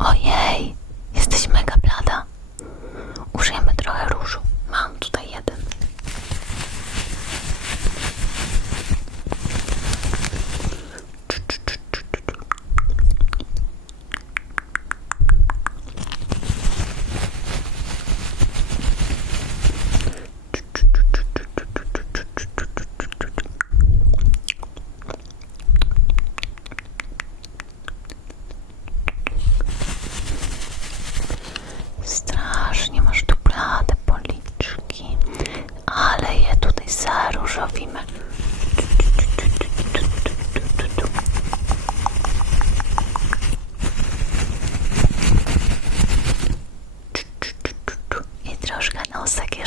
Oh yeah. robimy. I troszkę nosek